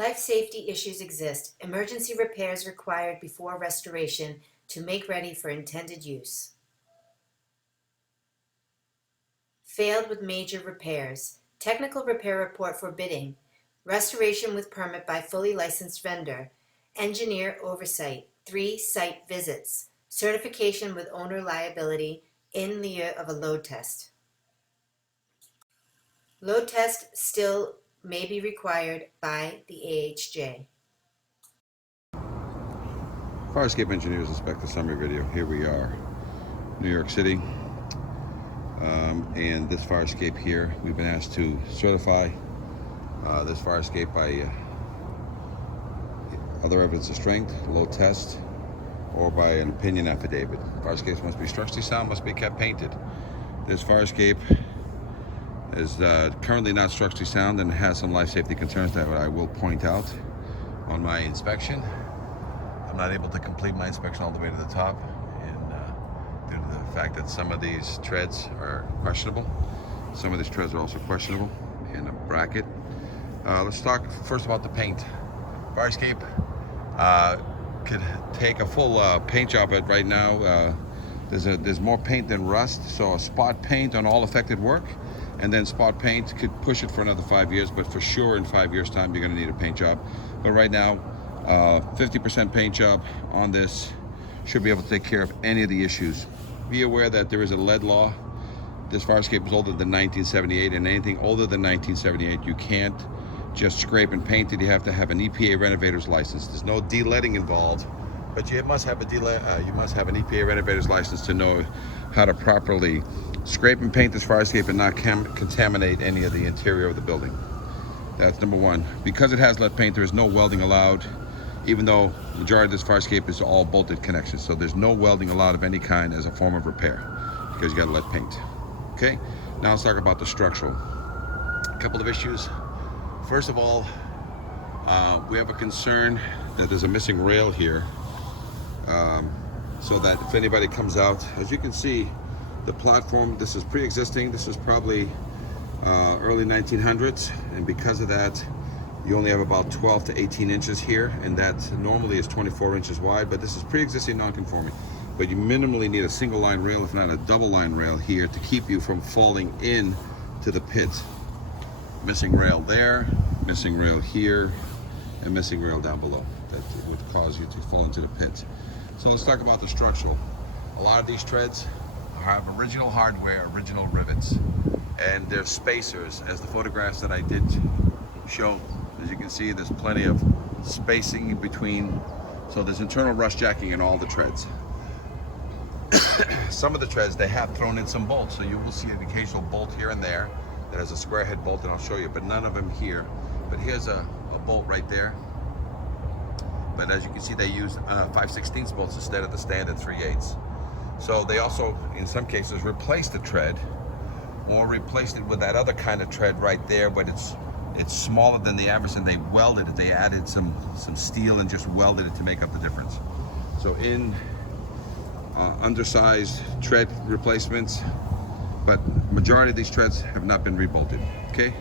Life safety issues exist. Emergency repairs required before restoration to make ready for intended use. Failed with major repairs. Technical repair report for bidding. Restoration with permit by fully licensed vendor. Engineer oversight. 3 site visits. Certification with owner liability in lieu of a load test. Load test still may be required by the AHJ. Fire escape engineers inspect the summary video. Here we are, New York City. And this fire escape here, we've been asked to certify this fire escape by other evidence of strength, load test, or by an opinion affidavit. Fire escapes must be structurally sound, must be kept painted. This fire escape is currently not structurally sound and has some life safety concerns that I will point out on my inspection. I'm not able to complete my inspection all the way to the top due to the fact that some of these treads are questionable. Some of these treads are also questionable in a bracket. Let's talk first about the paint. Fire escape could take a full paint job, but right now there's more paint than rust, so a spot paint on all affected work, and then spot paint could push it for another 5 years, but for sure in 5 years time you're going to need a paint job. But right now 50% paint job on this should be able to take care of any of the issues. Be aware that there is a lead law. This fire escape is older than 1978, and anything older than 1978 you can't just scrape and paint it. You have to have an EPA renovator's license. There's no de-leading involved, but you must have an EPA renovator's license to know how to properly scrape and paint this fire escape and not contaminate any of the interior of the building. That's number one. Because it has lead paint, there is no welding allowed, even though the majority of this fire escape is all bolted connections. So there's no welding allowed of any kind as a form of repair because you got lead paint. Okay, now let's talk about the structural. A couple of issues. First of all, we have a concern that there's a missing rail here, so that if anybody comes out, as you can see, the platform, this is pre-existing. This is probably early 1900s, and because of that, you only have about 12 to 18 inches here, and that normally is 24 inches wide, but this is pre-existing non-conforming. But you minimally need a single line rail, if not a double line rail here, to keep you from falling in to the pit. Missing rail there, missing rail here, and missing rail down below. That would cause you to fall into the pit. So let's talk about the structural. A lot of these treads have original hardware, original rivets, and they're spacers, as the photographs that I did show. As you can see, there's plenty of spacing in between. So there's internal rust jacking in all the treads. Some of the treads, they have thrown in some bolts. So you will see an occasional bolt here and there that has a square head bolt, and I'll show you, but none of them here. But here's a bolt right there. But as you can see, they use 5/16 bolts instead of the standard 3/8. So they also, in some cases, replaced the tread or replaced it with that other kind of tread right there, but it's smaller than the average, and they welded it. They added some steel and just welded it to make up the difference. So in undersized tread replacements, but majority of these treads have not been rebolted. Okay,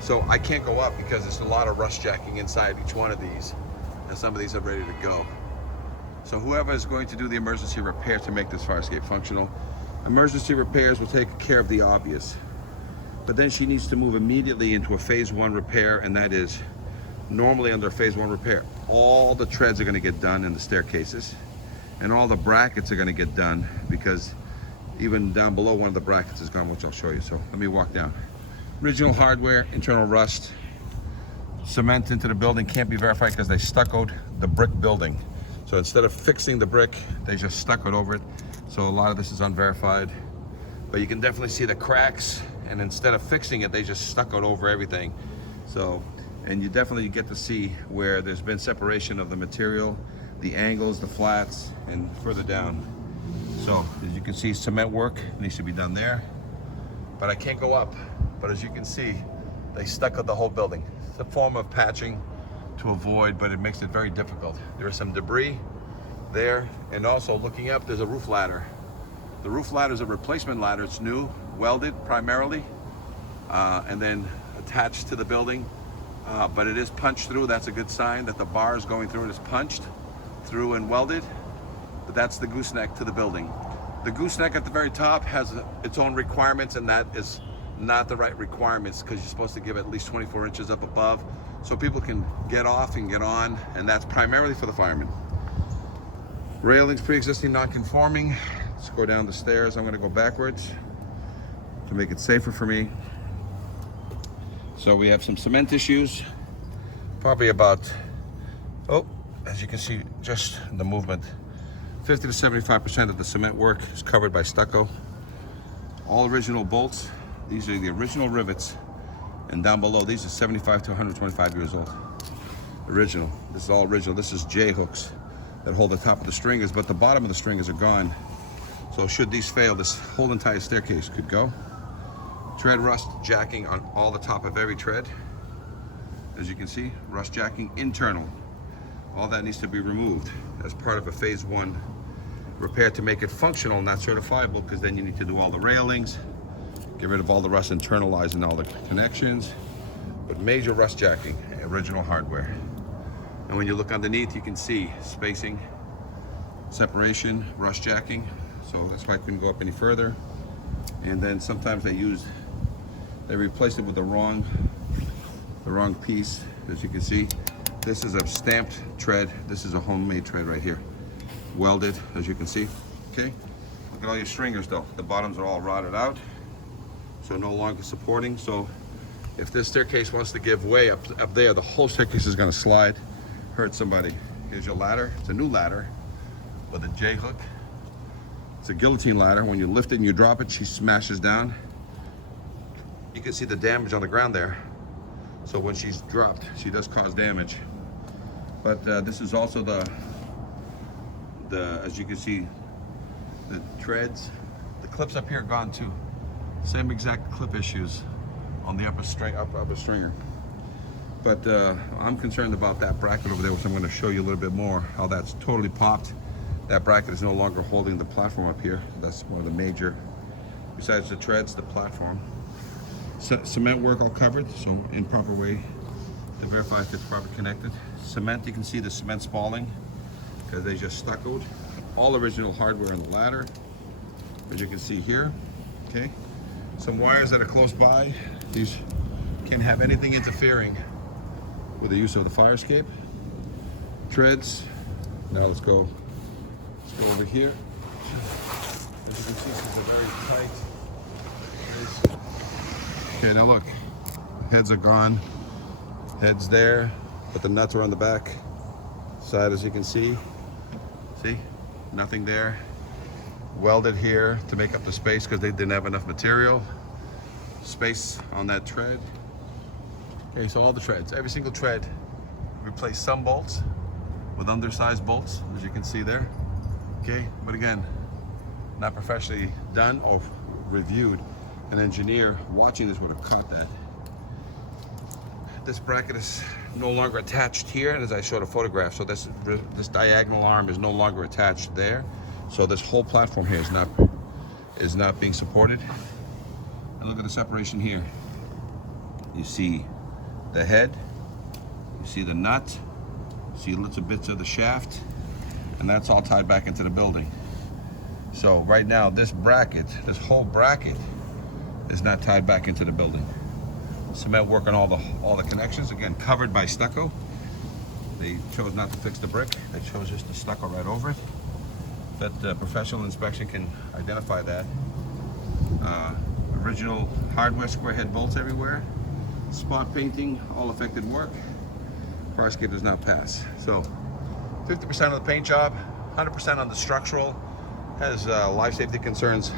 so I can't go up because there's a lot of rust jacking inside each one of these, and some of these are ready to go. So whoever is going to do the emergency repair to make this fire escape functional, emergency repairs will take care of the obvious. But then she needs to move immediately into a phase 1 repair, and that is normally under phase 1 repair, all the treads are going to get done in the staircases, and all the brackets are going to get done, because even down below one of the brackets is gone, which I'll show you. So let me walk down. Original hardware, internal rust, cement into the building can't be verified because they stuccoed the brick building. So instead of fixing the brick, they just stuccoed over it. So a lot of this is unverified, but you can definitely see the cracks, and instead of fixing it, they just stuccoed over everything. So, and you definitely get to see where there's been separation of the material, the angles, the flats, and further down. So as you can see, cement work needs to be done there, but I can't go up. But as you can see, they stuccoed the whole building. It's a form of patching to avoid, but it makes it very difficult. There is some debris there, and also looking up, there's a roof ladder. The roof ladder is a replacement ladder. It's new, welded primarily, and then attached to the building. but it is punched through. That's a good sign that the bar is going through. It is punched through and welded, but that's the gooseneck to the building. The gooseneck at the very top has its own requirements, and that is not the right requirements because you're supposed to give at least 24 inches up above so people can get off and get on, and that's primarily for the firemen. Railings pre-existing non-conforming. Let's go down the stairs. I'm going to go backwards to make it safer for me. So we have some cement issues, probably about, as you can see, just the movement, 50 to 75% of the cement work is covered by stucco. All original bolts. These are the original rivets. And down below, these are 75 to 125 years old. Original. This is all original. This is J-hooks that hold the top of the stringers, but the bottom of the stringers are gone. So should these fail, this whole entire staircase could go. Tread rust jacking on all the top of every tread. As you can see, rust jacking internal. All that needs to be removed as part of a phase 1 repair to make it functional, not certifiable, because then you need to do all the railings, get rid of all the rust, internalizing all the connections. But major rust jacking, original hardware. And when you look underneath, you can see spacing, separation, rust jacking. So that's why I couldn't go up any further. And then sometimes they replaced it with the wrong piece. As you can see, this is a stamped tread. This is a homemade tread right here. Welded, as you can see, okay? Look at all your stringers though. The bottoms are all rotted out, so no longer supporting. So if this staircase wants to give way up there, the whole staircase is gonna slide, hurt somebody. Here's your ladder. It's a new ladder with a J-hook. It's a guillotine ladder. When you lift it and you drop it, she smashes down. You can see the damage on the ground there. So when she's dropped, she does cause damage. But this is also the as you can see, the treads. The clips up here are gone too. Same exact clip issues on the upper stringer. But I'm concerned about that bracket over there, which I'm going to show you a little bit more, how that's totally popped. That bracket is no longer holding the platform up here. That's one of the major, besides the treads, the platform. Cement work all covered, so in proper way to verify if it's properly connected. Cement, you can see the cement spalling because they just stuccoed. All original hardware on the ladder, as you can see here, okay? Some wires that are close by. These can't have anything interfering with the use of the fire escape. Treads. Now let's go over here. As you can see, this is a very tight place. Okay, now look, heads are gone. Heads there, but the nuts are on the back side, as you can see. See, nothing there. Welded here to make up the space because they didn't have enough material. Space on that tread. Okay, so all the treads, every single tread, replace some bolts with undersized bolts, as you can see there. Okay, but again, not professionally done or reviewed. An engineer watching this would have caught that. This bracket is no longer attached here, as I showed a photograph. So this diagonal arm is no longer attached there. So this whole platform here is not being supported. And look at the separation here. You see the head, you see the nut, you see little bits of the shaft, and that's all tied back into the building. So right now, this whole bracket is not tied back into the building. Cement work on all the connections, again covered by stucco. They chose not to fix the brick, they chose just the stucco right over it. But professional inspection can identify that. Original hardware, square head bolts everywhere. Spot painting, all affected work. Fire escape does not pass. So 50% of the paint job, 100% on the structural, has life safety concerns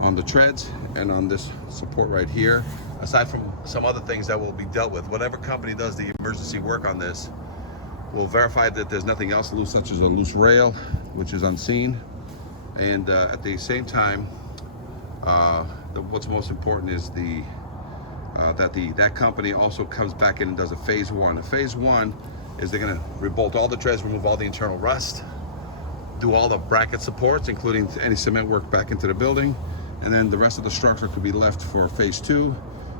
on the treads and on this support right here, aside from some other things that will be dealt with. Whatever company does the emergency work on this will verify that there's nothing else loose, such as a loose rail, which is unseen. And at the same time, what's most important is that company also comes back in and does a phase 1. A phase 1 is they're gonna rebolt all the treads, remove all the internal rust, do all the bracket supports, including any cement work back into the building, and then the rest of the structure could be left for phase 2,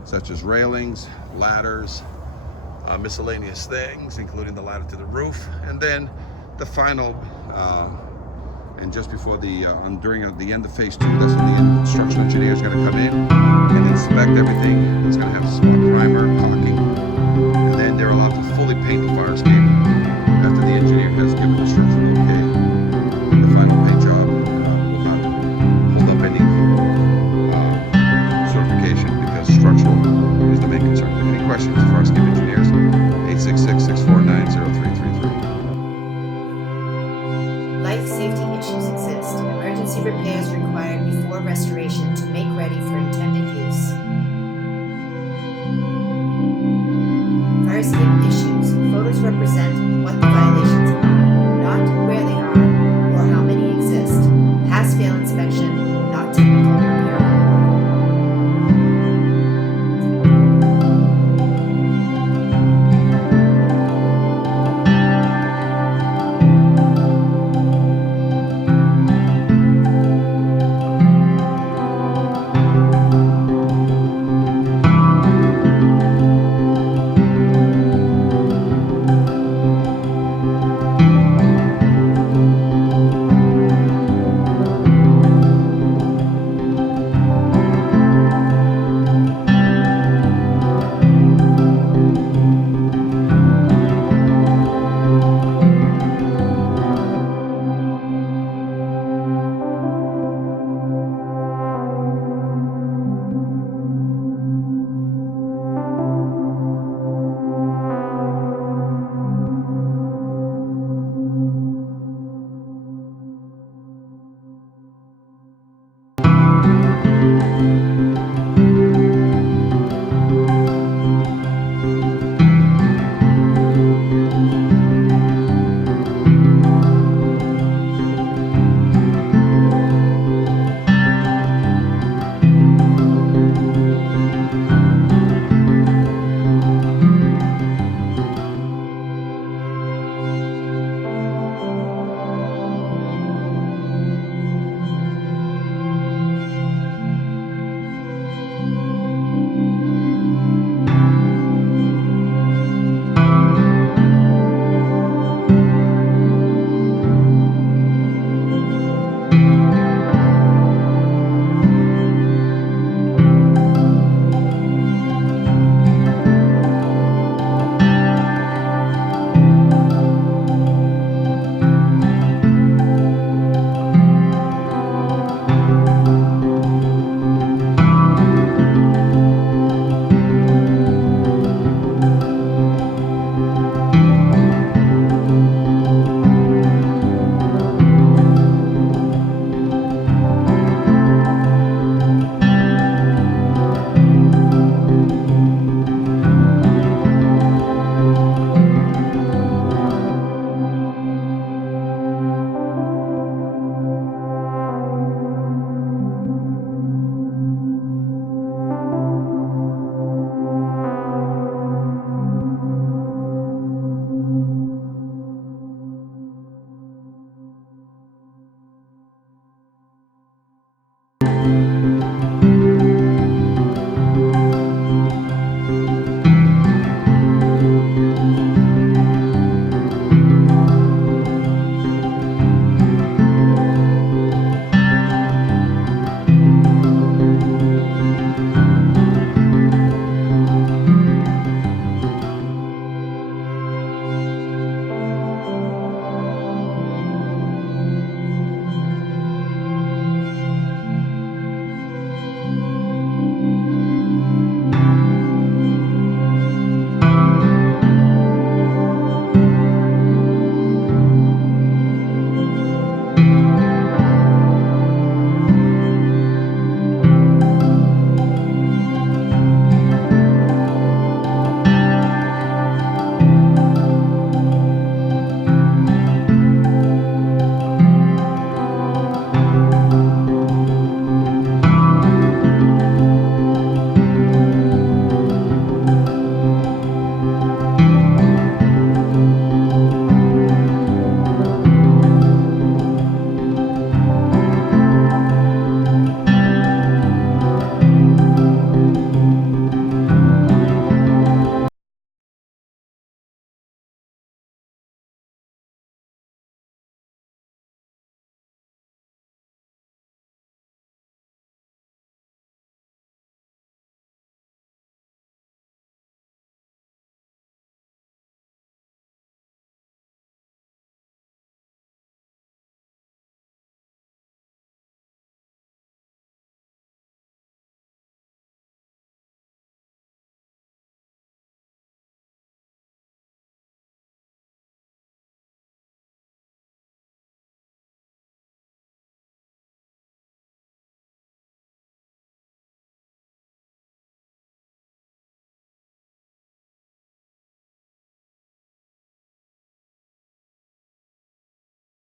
such as railings, ladders, miscellaneous things, including the ladder to the roof, and then the final, and just before during the end of phase 2, that's when the structural engineer is going to come in and inspect everything. It's going to have small primer, caulking, and then they're allowed to fully paint the fire escape after the engineer has given the structural okay. The final paint job will not hold up any certification because structural is the main concern. Any questions? Fire escape engineers, 866-649-0333. Life safety issues exist. Emergency repairs required before restoration to make ready for intended use. Fire escape issues. Photos represent what the violation